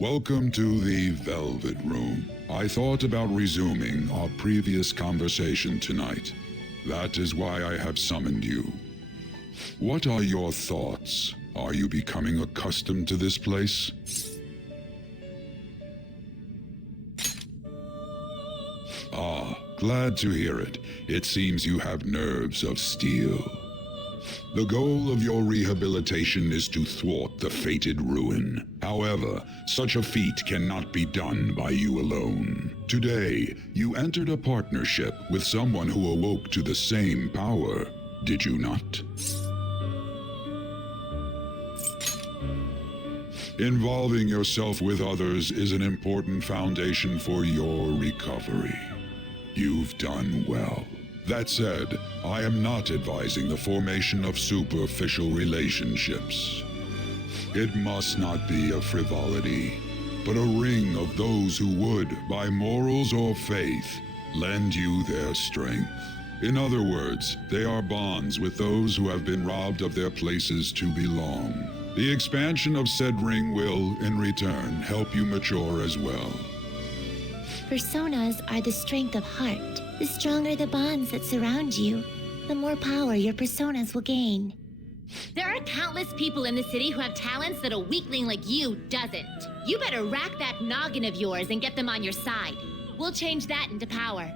Welcome to the Velvet Room. I thought about resuming our previous conversation tonight. That is why I have summoned you. What are your thoughts? Are you becoming accustomed to this place? Ah, glad to hear it. It seems you have nerves of steel. The goal of your rehabilitation is to thwart the fated ruin. However, such a feat cannot be done by you alone. Today, you entered a partnership with someone who awoke to the same power, did you not? Involving yourself with others is an important foundation for your recovery. You've done well. That said, I am not advising the formation of superficial relationships. It must not be a frivolity, but a ring of those who would, by morals or faith, lend you their strength. In other words, they are bonds with those who have been robbed of their places to belong. The expansion of said ring will, in return, help you mature as well. Personas are the strength of heart. The stronger the bonds that surround you, the more power your personas will gain. There are countless people in the city who have talents that a weakling like you doesn't. You better rack that noggin of yours and get them on your side. We'll change that into power.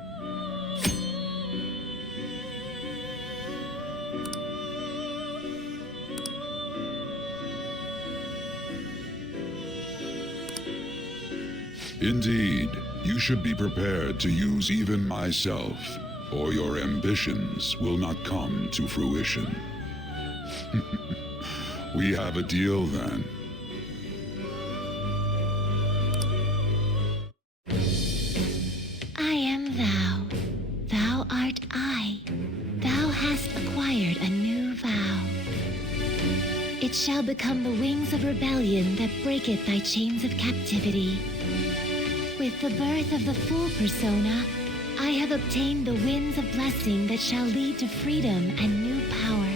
Indeed, you should be prepared to use even myself, or your ambitions will not come to fruition. We have a deal then. I am thou. Thou art I. Thou hast acquired a new vow. It shall become the wings of rebellion that breaketh thy chains of captivity. With the birth of the full persona, I have obtained the winds of blessing that shall lead to freedom and new power.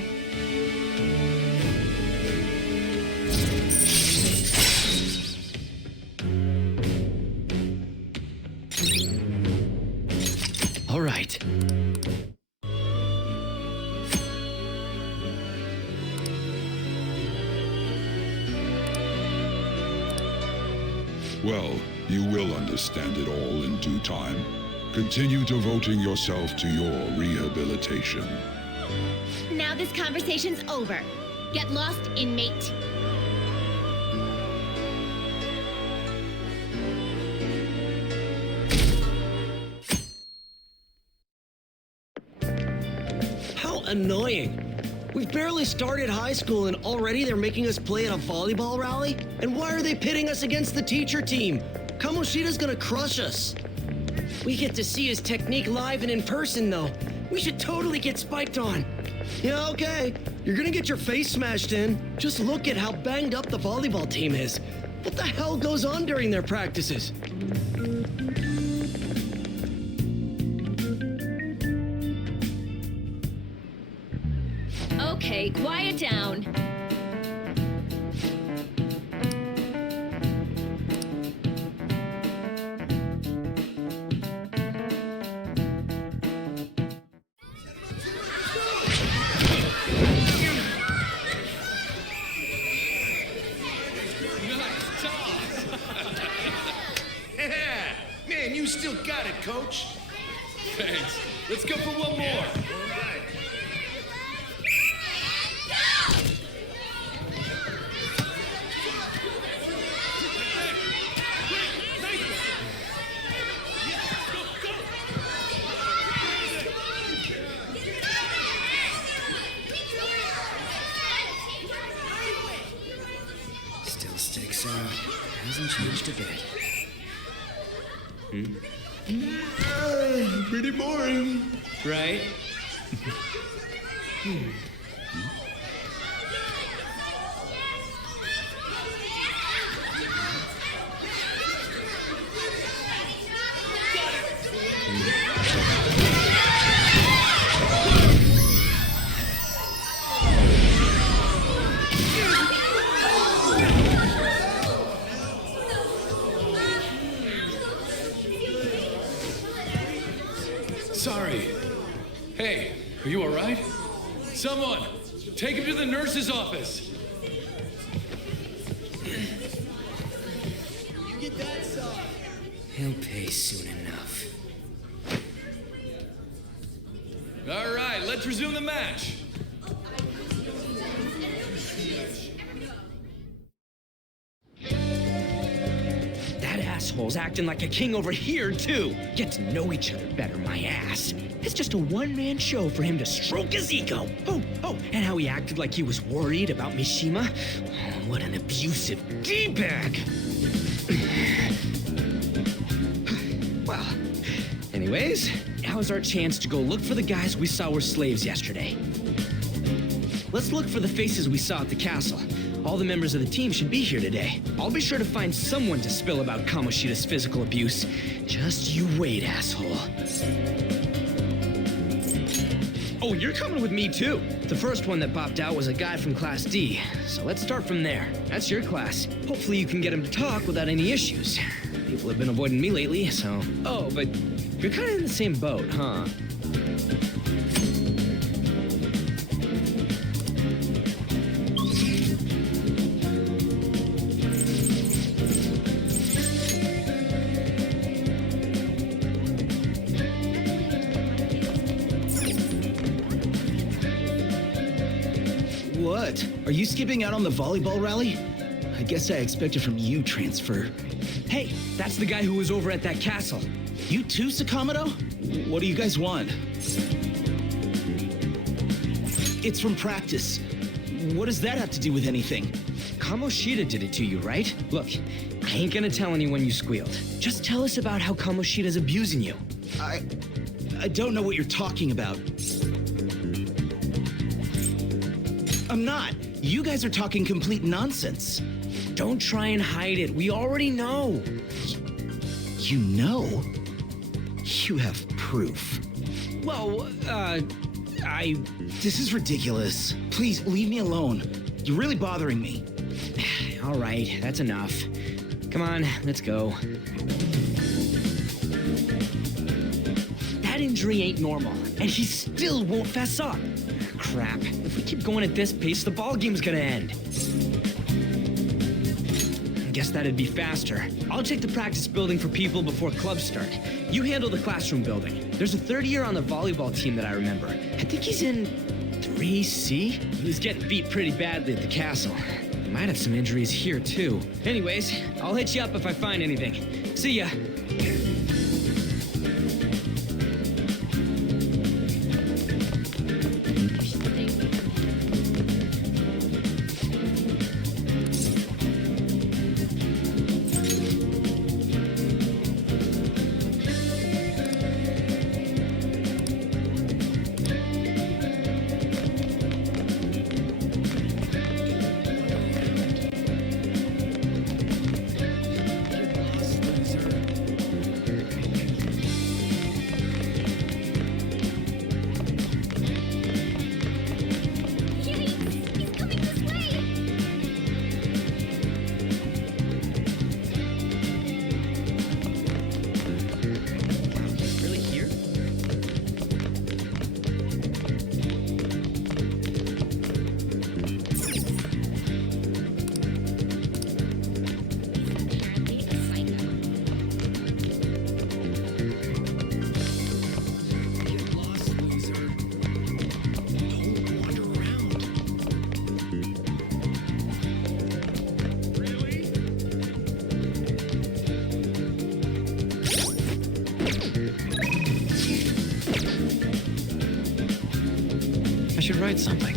All right. Well, you will understand it all in due time. Continue devoting yourself to your rehabilitation. Now this conversation's over. Get lost, inmate. How annoying. We've barely started high school and already they're making us play at a volleyball rally? And why are they pitting us against the teacher team? Kamoshida's gonna crush us. We get to see his technique live and in person, though. We should totally get spiked on. Yeah, okay. You're gonna get your face smashed in. Just look at how banged up the volleyball team is. What the hell goes on during their practices? Okay, quiet down. Man, you still got it, coach. Thanks. Let's go for one more. All right. Still sticks out. Hasn't changed a bit. Pretty boring. Right? sorry. Hey, are you all right? Someone, take him to the nurse's office. He'll pay soon enough. All right, let's resume the match. That asshole's acting like a king over here, too. Get to know each other better, my ass. It's just a one-man show for him to stroke his ego. Oh, and how he acted like he was worried about Mishima. Oh, what an abusive D-bag. Well, anyways, now's our chance to go look for the guys we saw were slaves yesterday. Let's look for the faces we saw at the castle. All the members of the team should be here today. I'll be sure to find someone to spill about Kamoshida's physical abuse. Just you wait, asshole. Oh, you're coming with me too. The first one that popped out was a guy from Class D, so let's start from there. That's your class. Hopefully you can get him to talk without any issues. People have been avoiding me lately, so... Oh, but you're kind of in the same boat, huh? What? Are you skipping out on the volleyball rally? I guess I expected from you, Transfer. Hey, that's the guy who was over at that castle. You too, Sakamoto? What do you guys want? It's from practice. What does that have to do with anything? Kamoshida did it to you, right? Look, I ain't gonna tell anyone you squealed. Just tell us about how Kamoshida's abusing you. I don't know what you're talking about. I'm not. You guys are talking complete nonsense. Don't try and hide it. We already know. You know? You have proof. Well, This is ridiculous. Please, leave me alone. You're really bothering me. All right, that's enough. Come on, let's go. That injury ain't normal, and he still won't fess up. Crap. If we keep going at this pace, the ball game's gonna end. Guess that'd be faster. I'll check the practice building for people before clubs start. You handle the classroom building. There's a third year on the volleyball team that I remember. I think he's in 3C? He was getting beat pretty badly at the castle. He might have some injuries here, too. Anyways, I'll hit you up if I find anything. See ya. I should write something.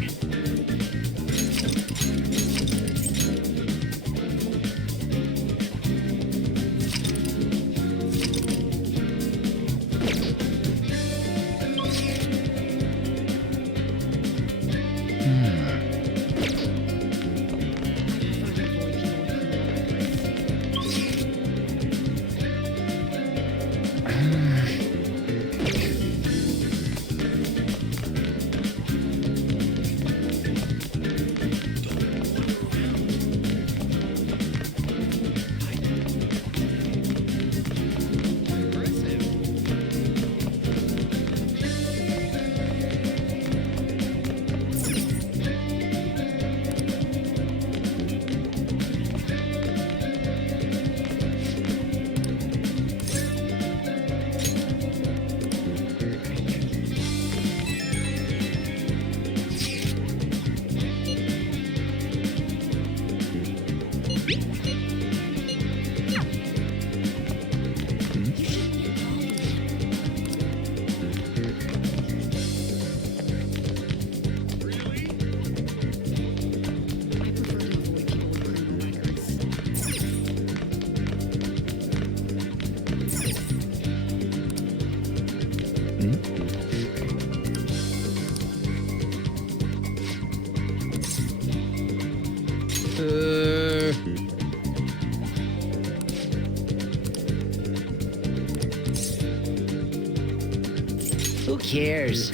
Who cares?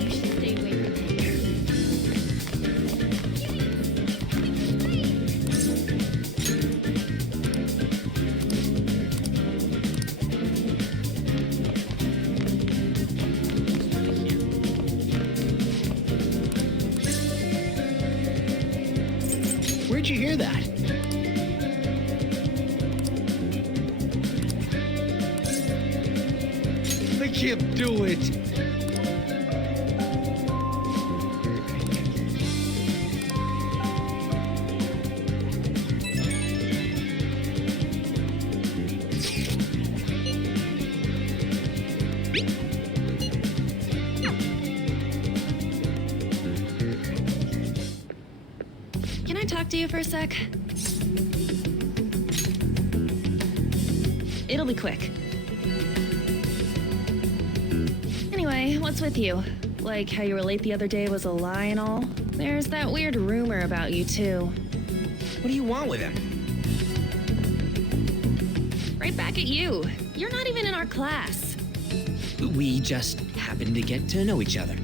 You should stay away from him. Where'd you hear that? I can't do it. Can I talk to you for a sec? It'll be quick. Anyway, what's with you? Like how you were late the other day was a lie and all? There's that weird rumor about you, too. What do you want with him? Right back at you. You're not even in our class. We just happened to get to know each other.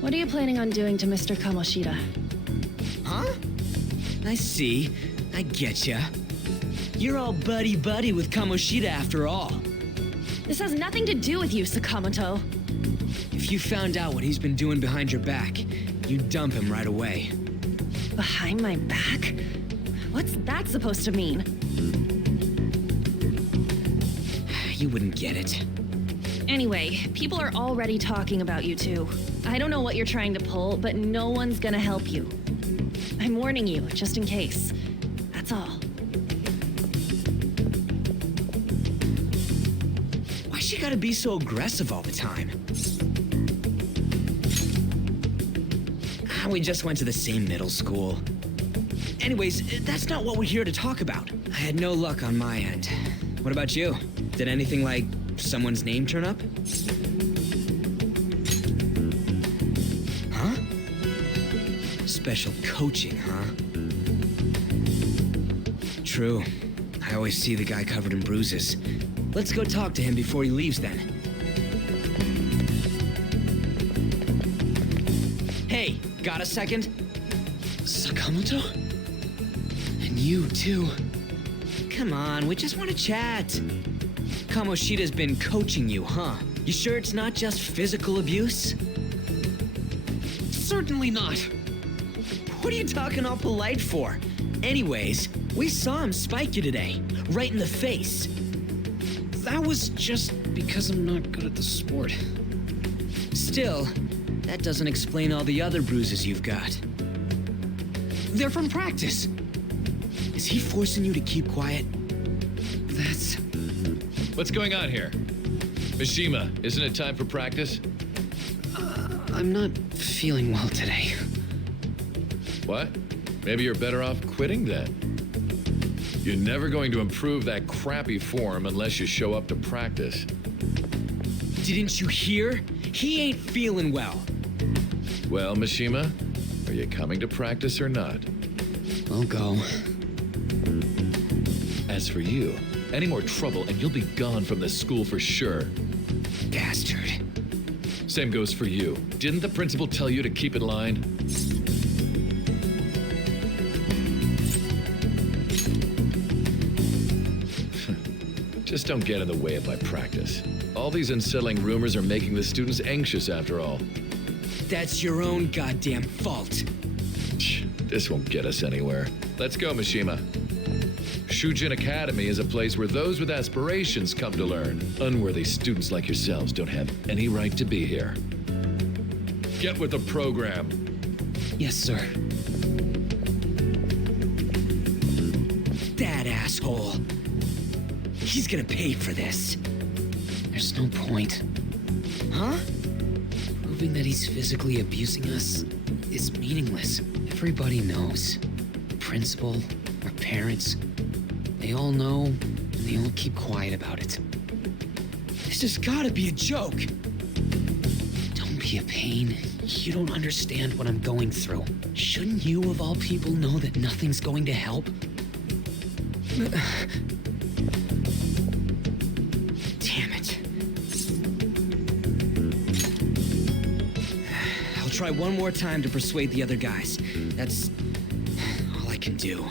What are you planning on doing to Mr. Kamoshida? Huh? I see. I getcha. You're all buddy-buddy with Kamoshida after all. This has nothing to do with you, Sakamoto. If you found out what he's been doing behind your back, you'd dump him right away. Behind my back? What's that supposed to mean? You wouldn't get it. Anyway, people are already talking about you two. I don't know what you're trying to pull, but no one's gonna help you. I'm warning you, just in case. That's all. Why she gotta be so aggressive all the time? We just went to the same middle school. Anyways, that's not what we're here to talk about. I had no luck on my end. What about you? Did anything like someone's name turn up? Huh? Special coaching, huh? True. I always see the guy covered in bruises. Let's go talk to him before he leaves then. Hey, got a second? Sakamoto? And you too. Come on, we just want to chat. Kamoshida's been coaching you, huh? You sure it's not just physical abuse? Certainly not. What are you talking all polite for? Anyways, we saw him spike you today, right in the face. That was just because I'm not good at the sport. Still, that doesn't explain all the other bruises you've got. They're from practice. Is he forcing you to keep quiet? That's... What's going on here? Mishima, isn't it time for practice? I'm not feeling well today. What? Maybe you're better off quitting then. You're never going to improve that crappy form unless you show up to practice. Didn't you hear? He ain't feeling well. Well, Mishima, are you coming to practice or not? I'll go. As for you, any more trouble and you'll be gone from this school for sure. Bastard. Same goes for you. Didn't the principal tell you to keep in line? Just don't get in the way of my practice. All these unsettling rumors are making the students anxious after all. That's your own goddamn fault. This won't get us anywhere. Let's go, Mishima. Shujin Academy is a place where those with aspirations come to learn. Unworthy students like yourselves don't have any right to be here. Get with the program. Yes, sir. That asshole. He's gonna pay for this. There's no point. Huh? Proving that he's physically abusing us is meaningless. Everybody knows. The principal, our parents, they all know, and they all keep quiet about it. This has gotta be a joke. Don't be a pain. You don't understand what I'm going through. Shouldn't you, of all people, know that nothing's going to help? Damn it. I'll try one more time to persuade the other guys. That's all I can do.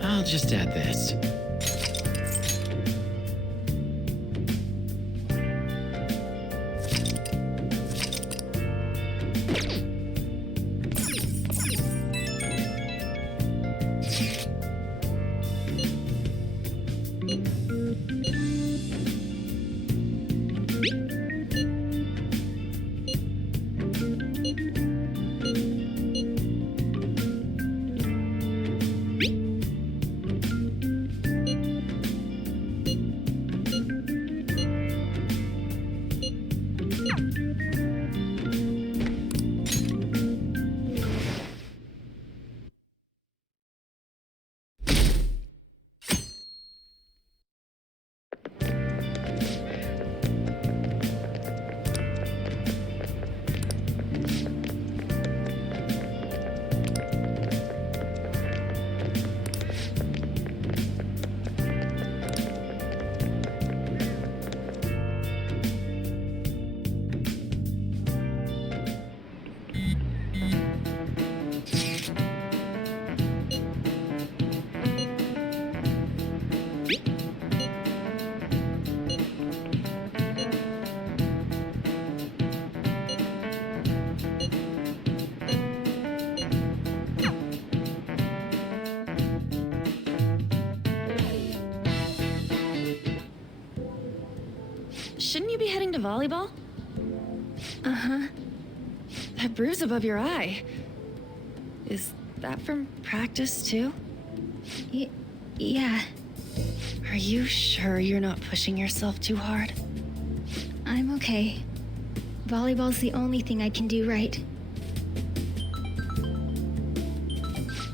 I'll just add this. Shouldn't you be heading to volleyball? Uh-huh. That bruise above your eye. Is that from practice, too? Yeah. Are you sure you're not pushing yourself too hard? I'm okay. Volleyball's the only thing I can do right.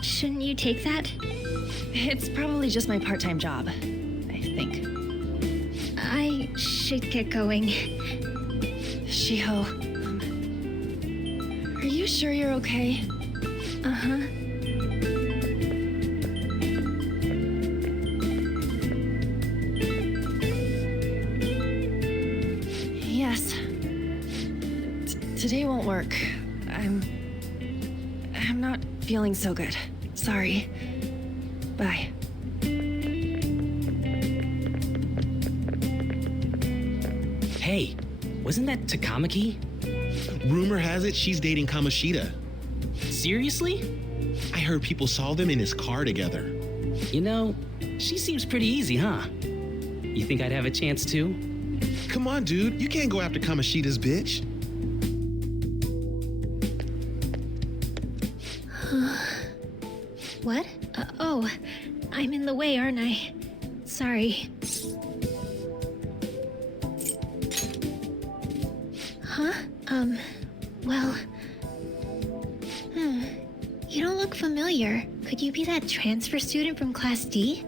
Shouldn't you take that? It's probably just my part-time job, I think. I should get going. Shiho, are you sure you're okay? Uh-huh. Yes. Today won't work. I'm not feeling so good. Sorry. Bye. Hey, wasn't that Takamaki? Rumor has it she's dating Kamoshida. Seriously? I heard people saw them in his car together. You know, she seems pretty easy, huh? You think I'd have a chance too? Come on, dude. You can't go after Kamoshida's bitch. What? Oh, I'm in the way, aren't I? Sorry. Huh? Well... You don't look familiar. Could you be that transfer student from Class D?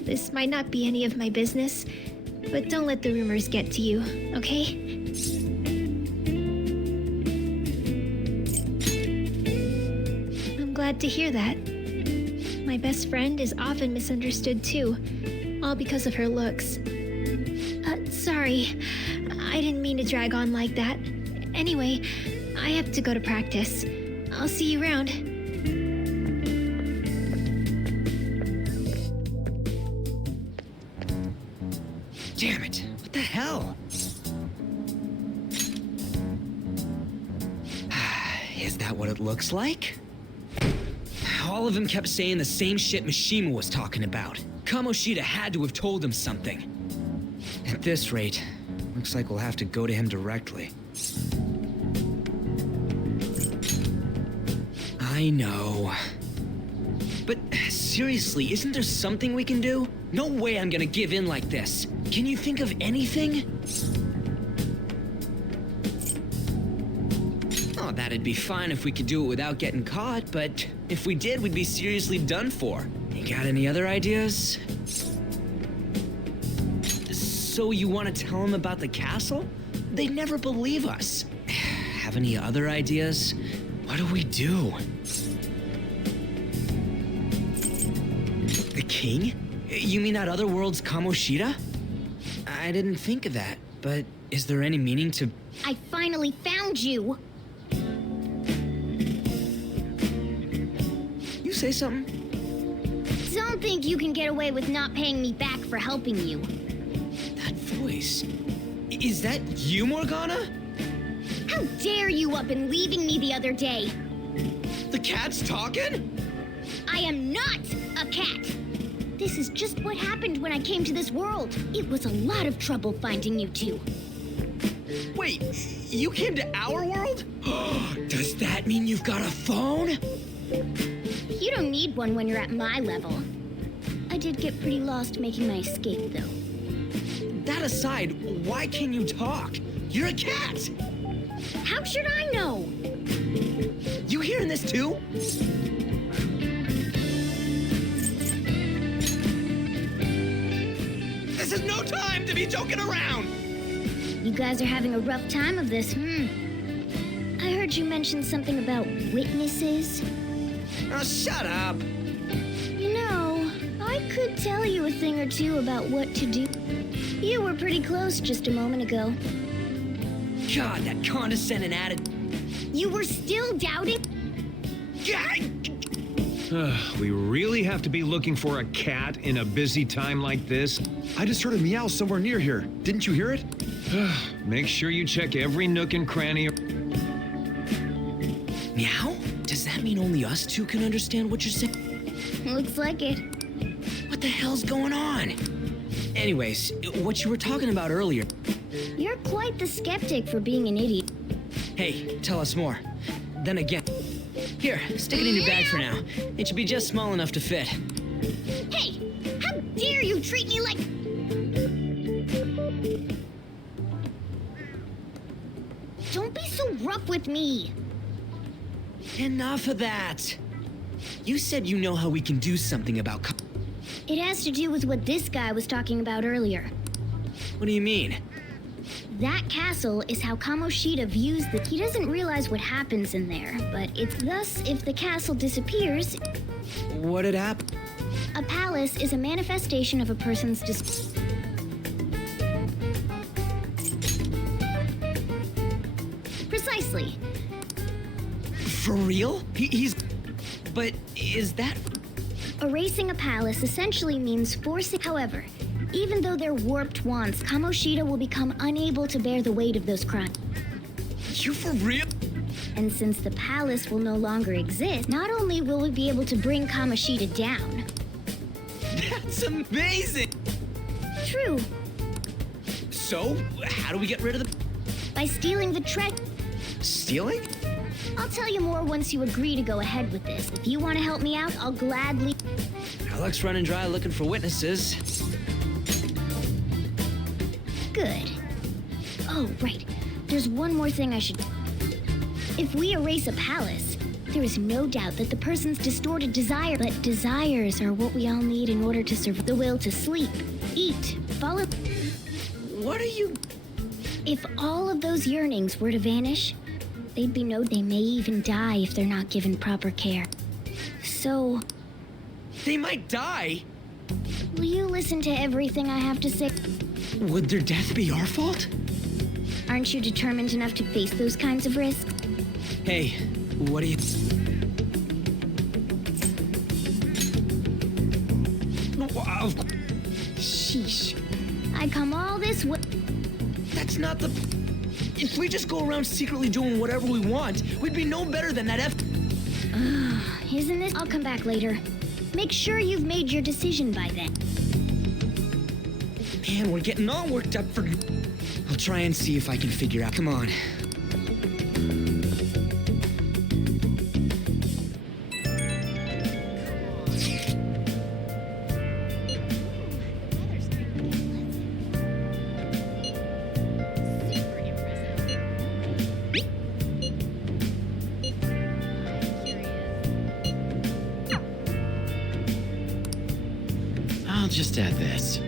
This might not be any of my business, but don't let the rumors get to you, okay? I'm glad to hear that. My best friend is often misunderstood too, all because of her looks. Sorry, I didn't mean to drag on like that. Anyway, I have to go to practice. I'll see you around. Damn it! What the hell? Is that what it looks like? All of them kept saying the same shit Mishima was talking about. Kamoshida had to have told them something. At this rate, Looks like we'll have to go to him directly. I know. But seriously, isn't there something we can do? No way I'm gonna give in like this. Can you think of anything? Oh, that'd be fine if we could do it without getting caught, but if we did, we'd be seriously done for. You got any other ideas? So you want to tell them about the castle? They'd never believe us. Have any other ideas? What do we do? The king? You mean that other world's Kamoshida? I didn't think of that, but is there any meaning to... I finally found you! You say something? Don't think you can get away with not paying me back for helping you. That voice... Is that you, Morgana? How dare you up and leaving me the other day? The cat's talking? I am not a cat! This is just what happened when I came to this world. It was a lot of trouble finding you two. Wait, you came to our world? Does that mean you've got a phone? You don't need one when you're at my level. I did get pretty lost making my escape, though. That aside, why can you talk? You're a cat! How should I know? You hearing this too? This is no time to be joking around! You guys are having a rough time of this, I heard you mention something about witnesses. Oh, shut up! You know, I could tell you a thing or two about what to do. You were pretty close just a moment ago. God, that condescending attitude. You were still doubting? We really have to be looking for a cat in a busy time like this? I just heard a meow somewhere near here. Didn't you hear it? Make sure you check every nook and cranny. Meow? Does that mean only us two can understand what you're saying? Looks like it. What the hell's going on? Anyways, what you were talking about earlier. You're quite the skeptic for being an idiot. Hey, tell us more. Then again, here, stick it in your bag for now. It should be just small enough to fit. Hey, how dare you treat me like... Don't be so rough with me. Enough of that. You said you know how we can do something about... It has to do with what this guy was talking about earlier. What do you mean? That castle is how Kamoshida views the... He doesn't realize what happens in there, but it's thus if the castle disappears... What had happened? A palace is a manifestation of a person's Precisely. For real? He's... But is that... Erasing a palace essentially means forcing... However, even though they're warped wants, Kamoshida will become unable to bear the weight of those crimes. You for real? And since the palace will no longer exist, not only will we be able to bring Kamoshida down... That's amazing! True. So, how do we get rid of the... By stealing the treasure. Stealing? I'll tell you more once you agree to go ahead with this. If you want to help me out, I'll gladly... Our luck's running dry looking for witnesses. Good. Oh, right. There's one more thing I should... If we erase a palace, there is no doubt that the person's distorted desire... But desires are what we all need in order to survive. The will to sleep, eat, follow... What are you... If all of those yearnings were to vanish, they'd be no... They may even die if they're not given proper care. So... They might die? Will you listen to everything I have to say? Would their death be our fault? Aren't you determined enough to face those kinds of risks? Hey, what do you... Sheesh. I come all this way... That's not the... If we just go around secretly doing whatever we want, we'd be no better than that Isn't this... I'll come back later. Make sure you've made your decision by then. Man, we're getting all worked up for... I'll try and see if I can figure out... Come on. I'll just add this.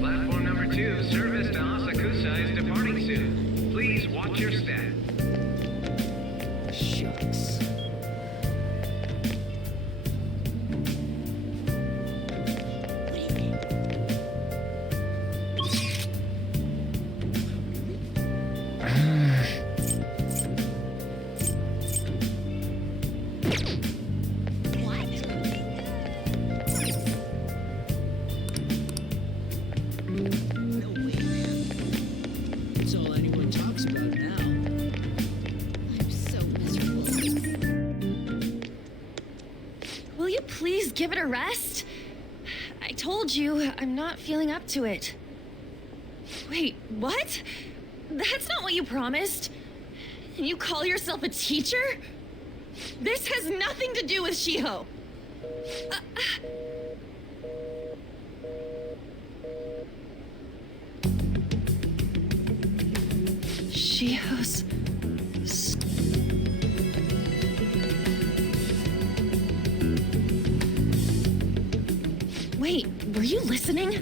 Platform number 2, service to Asakusa is departing soon. Please watch your step. Shucks. That's all anyone talks about now. I'm so miserable. Will you please give it a rest? I told you, I'm not feeling up to it. Wait, what? That's not what you promised. And you call yourself a teacher? This has nothing to do with Shiho. Shiho's... Wait, were you listening?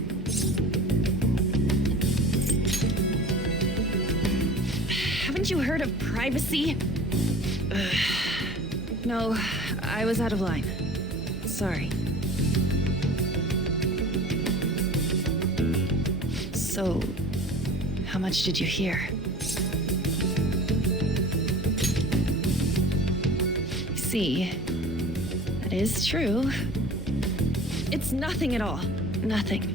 Haven't you heard of privacy? No, I was out of line. Sorry. So, how much did you hear? See, that is true. It's nothing at all. Nothing.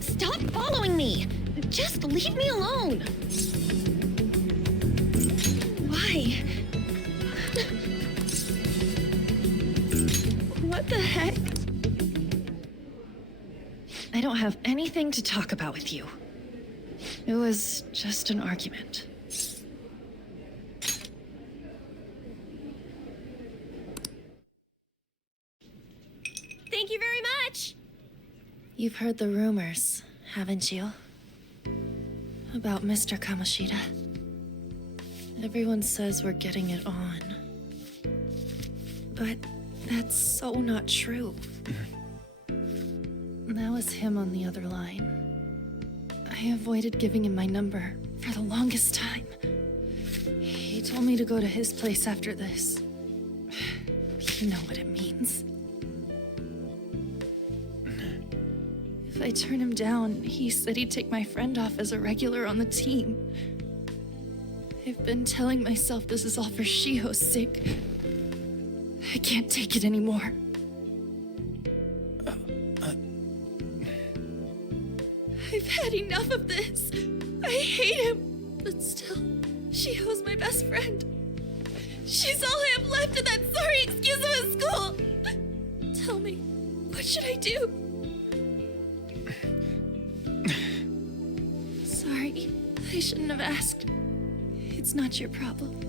Stop following me! Just leave me alone! Why? What the heck? I don't have anything to talk about with you. It was just an argument. Thank you very much! You've heard the rumors, haven't you? About Mr. Kamoshida. Everyone says we're getting it on. But that's so not true. That was him on the other line. I avoided giving him my number for the longest time. He told me to go to his place after this. You know what it means. If I turn him down, he said he'd take my friend off as a regular on the team. I've been telling myself this is all for Shiho's sake. I can't take it anymore. I've had enough of this. I hate him. But still, Shiho's my best friend. She's all I have left in that sorry excuse of a school. Tell me, what should I do? Sorry, I shouldn't have asked. It's not your problem.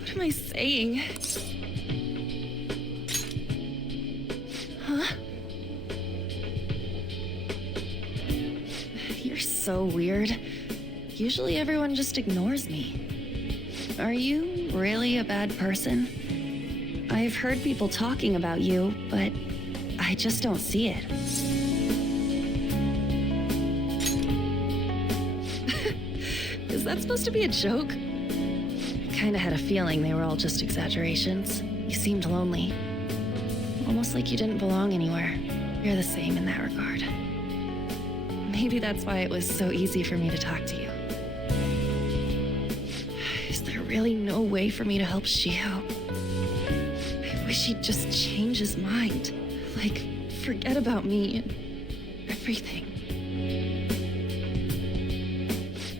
What am I saying? Huh? You're so weird. Usually everyone just ignores me. Are you really a bad person? I've heard people talking about you, but I just don't see it. Is that supposed to be a joke? Kinda had a feeling they were all just exaggerations. You seemed lonely. Almost like you didn't belong anywhere. You're the same in that regard. Maybe that's why it was so easy for me to talk to you. Is there really no way for me to help Shiho? I wish he'd just change his mind. Like, forget about me and everything.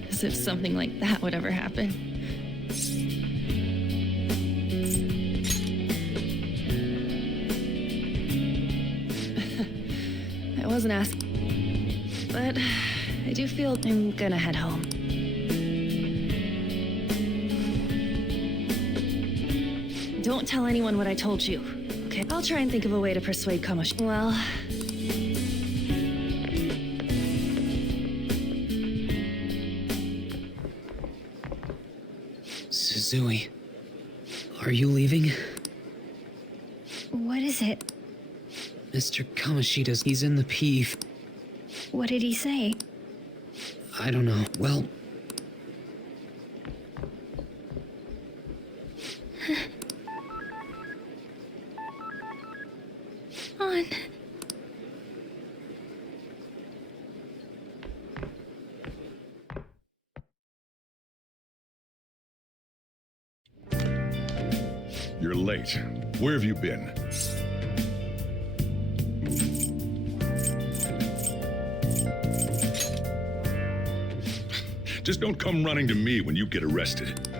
As if something like that would ever happen. I wasn't asking, but I do feel I'm gonna head home. Don't tell anyone what I told you, okay? I'll try and think of a way to persuade Kamoshi. Well... Suzui, are you leaving? What is it? Mr. Kamoshida's, he's in the P. What did he say? I don't know. Well... On. You're late. Where have you been? Just don't come running to me when you get arrested.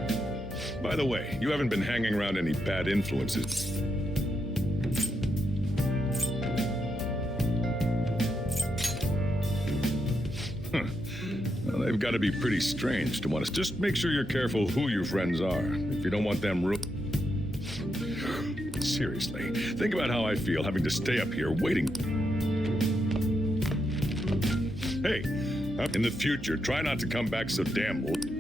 By the way, you haven't been hanging around any bad influences. Well, they've got to be pretty strange to want us. Just make sure you're careful who your friends are, if you don't want them Seriously, think about how I feel having to stay up here waiting. Hey, in the future, try not to come back so damn late.